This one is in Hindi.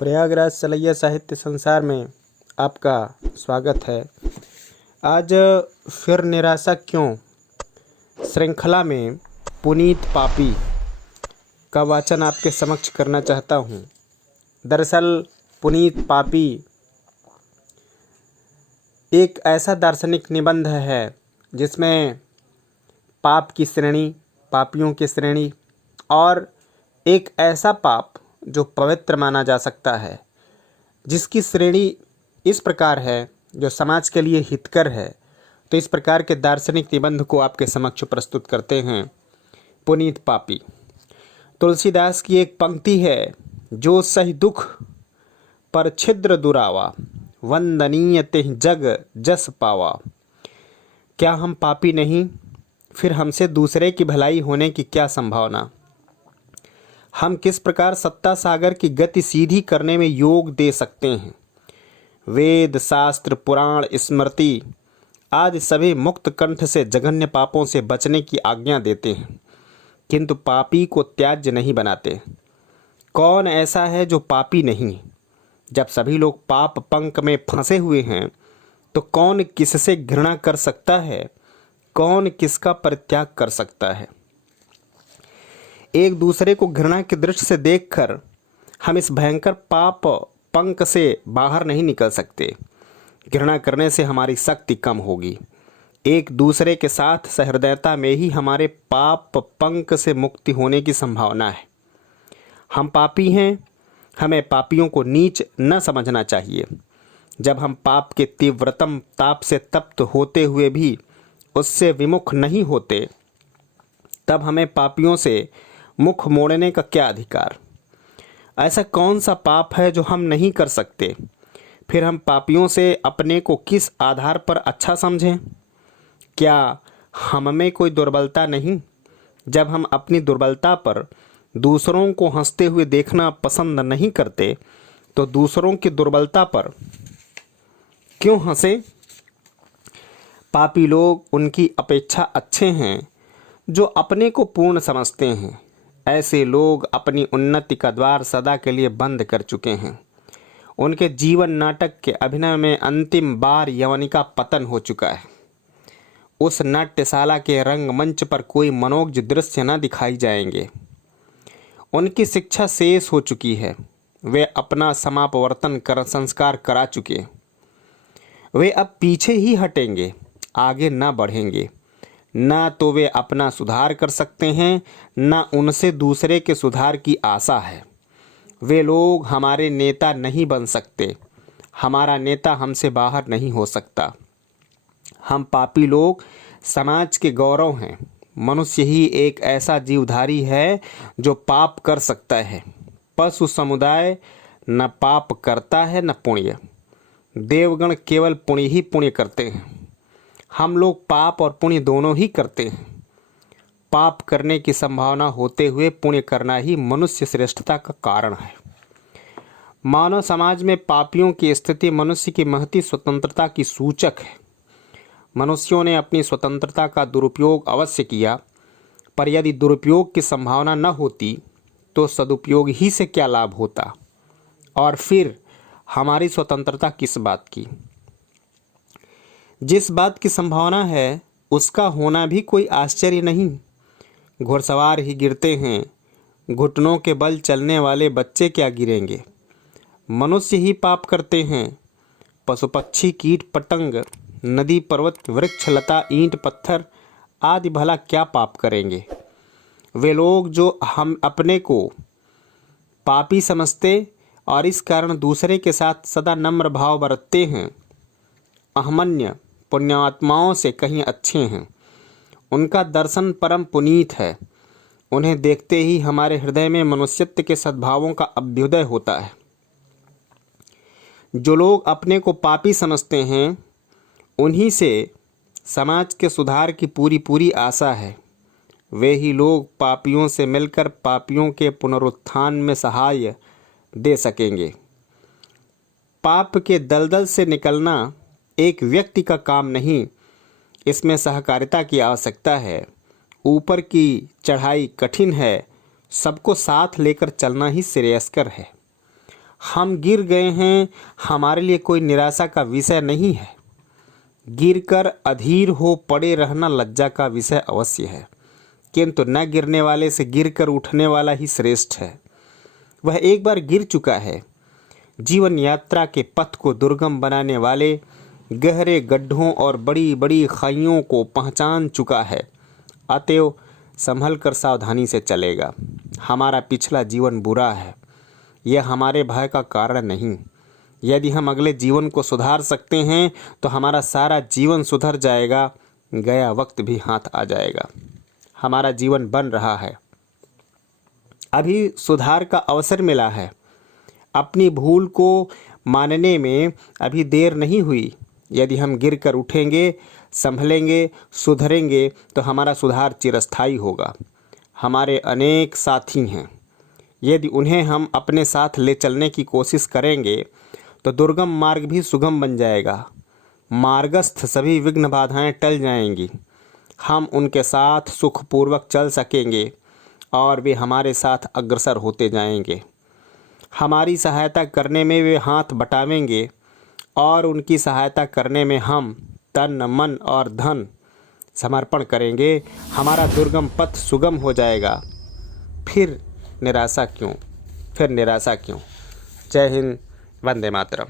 प्रयागराज सलैया साहित्य संसार में आपका स्वागत है। आज फिर निराशा क्यों श्रृंखला में पुनीत पापी का वाचन आपके समक्ष करना चाहता हूँ। दरअसल पुनीत पापी एक ऐसा दार्शनिक निबंध है जिसमें पाप की श्रेणी, पापियों की श्रेणी और एक ऐसा पाप जो पवित्र माना जा सकता है, जिसकी श्रेणी इस प्रकार है जो समाज के लिए हितकर है। तो इस प्रकार के दार्शनिक निबंध को आपके समक्ष प्रस्तुत करते हैं पुनीत पापी। तुलसीदास की एक पंक्ति है, जो सही दुख पर छिद्र दुरावा, वंदनीय तिह जग जस पावा। क्या हम पापी नहीं? फिर हमसे दूसरे की भलाई होने की क्या संभावना? हम किस प्रकार सत्ता सागर की गति सीधी करने में योग दे सकते हैं? वेद, शास्त्र, पुराण, स्मृति आदि सभी मुक्त कंठ से जघन्य पापों से बचने की आज्ञा देते हैं, किंतु पापी को त्याज्य नहीं बनाते। कौन ऐसा है जो पापी नहीं? जब सभी लोग पाप पंक में फंसे हुए हैं, तो कौन किससे घृणा कर सकता है? कौन किसका परित्याग कर सकता है? एक दूसरे को घृणा की दृष्टि से देखकर हम इस भयंकर पाप पंक से बाहर नहीं निकल सकते। घृणा करने से हमारी शक्ति कम होगी। एक दूसरे के साथ सहृदयता में ही हमारे पाप पंक से मुक्ति होने की संभावना है। हम पापी हैं, हमें पापियों को नीच न समझना चाहिए। जब हम पाप के तीव्रतम ताप से तप्त होते हुए भी उससे विमुख नहीं होते, तब हमें पापियों से मुख मोड़ने का क्या अधिकार? ऐसा कौन सा पाप है जो हम नहीं कर सकते? फिर हम पापियों से अपने को किस आधार पर अच्छा समझें? क्या हम में कोई दुर्बलता नहीं? जब हम अपनी दुर्बलता पर दूसरों को हंसते हुए देखना पसंद नहीं करते, तो दूसरों की दुर्बलता पर क्यों हंसे? पापी लोग उनकी अपेक्षा अच्छे हैं जो अपने को पूर्ण समझते हैं। ऐसे लोग अपनी उन्नति का द्वार सदा के लिए बंद कर चुके हैं। उनके जीवन नाटक के अभिनय में अंतिम बार यवनिका पतन हो चुका है। उस नाट्यशाला के रंगमंच पर कोई मनोज्ञ दृश्य न दिखाई जाएंगे। उनकी शिक्षा शेष हो चुकी है। वे अपना समापवर्तन कर संस्कार करा चुके। वे अब पीछे ही हटेंगे, आगे न बढ़ेंगे। ना तो वे अपना सुधार कर सकते हैं, ना उनसे दूसरे के सुधार की आशा है। वे लोग हमारे नेता नहीं बन सकते। हमारा नेता हमसे बाहर नहीं हो सकता। हम पापी लोग समाज के गौरव हैं। मनुष्य ही एक ऐसा जीवधारी है जो पाप कर सकता है। पशु समुदाय न पाप करता है न पुण्य। देवगण केवल पुण्य ही पुण्य करते हैं। हम लोग पाप और पुण्य दोनों ही करते हैं। पाप करने की संभावना होते हुए पुण्य करना ही मनुष्य श्रेष्ठता का कारण है। मानव समाज में पापियों की स्थिति मनुष्य की महती स्वतंत्रता की सूचक है। मनुष्यों ने अपनी स्वतंत्रता का दुरुपयोग अवश्य किया, पर यदि दुरुपयोग की संभावना न होती तो सदुपयोग ही से क्या लाभ होता? और फिर हमारी स्वतंत्रता किस बात की? जिस बात की संभावना है उसका होना भी कोई आश्चर्य नहीं। घुड़सवार ही गिरते हैं, घुटनों के बल चलने वाले बच्चे क्या गिरेंगे? मनुष्य ही पाप करते हैं। पशु पक्षी कीट पतंग, नदी पर्वत वृक्ष लता ईंट पत्थर आदि भला क्या पाप करेंगे? वे लोग जो हम अपने को पापी समझते और इस कारण दूसरे के साथ सदा नम्र भाव बरतते हैं, अहमन्य पुण्यात्माओं से कहीं अच्छे हैं। उनका दर्शन परम पुनीत है। उन्हें देखते ही हमारे हृदय में मनुष्यत्व के सद्भावों का अभ्युदय होता है। जो लोग अपने को पापी समझते हैं, उन्हीं से समाज के सुधार की पूरी आशा है। वे ही लोग पापियों से मिलकर पापियों के पुनरुत्थान में सहाय दे सकेंगे। पाप के दलदल से निकलना एक व्यक्ति का काम नहीं, इसमें सहकारिता की आवश्यकता है। ऊपर की चढ़ाई कठिन है, सबको साथ लेकर चलना ही श्रेयस्कर है। हम गिर गए हैं, हमारे लिए कोई निराशा का विषय नहीं है। गिरकर अधीर हो पड़े रहना लज्जा का विषय अवश्य है, किंतु न गिरने वाले से गिरकर उठने वाला ही श्रेष्ठ है। वह एक बार गिर चुका है, जीवन यात्रा के पथ को दुर्गम बनाने वाले गहरे गड्ढों और बड़ी बड़ी खाइयों को पहचान चुका है। अतएव संभल कर सावधानी से चलेगा। हमारा पिछला जीवन बुरा है, यह हमारे भय का कारण नहीं। यदि हम अगले जीवन को सुधार सकते हैं तो हमारा सारा जीवन सुधर जाएगा, गया वक्त भी हाथ आ जाएगा। हमारा जीवन बन रहा है, अभी सुधार का अवसर मिला है। अपनी भूल को मानने में अभी देर नहीं हुई। यदि हम गिरकर उठेंगे, संभलेंगे, सुधरेंगे तो हमारा सुधार चिरस्थायी होगा। हमारे अनेक साथी हैं, यदि उन्हें हम अपने साथ ले चलने की कोशिश करेंगे तो दुर्गम मार्ग भी सुगम बन जाएगा। मार्गस्थ सभी विघ्न बाधाएं टल जाएंगी। हम उनके साथ सुखपूर्वक चल सकेंगे और वे हमारे साथ अग्रसर होते जाएंगे। हमारी सहायता करने में वे हाथ बटावेंगे और उनकी सहायता करने में हम तन मन और धन समर्पण करेंगे। हमारा दुर्गम पथ सुगम हो जाएगा। फिर निराशा क्यों? जय हिंद, वंदे मातरम।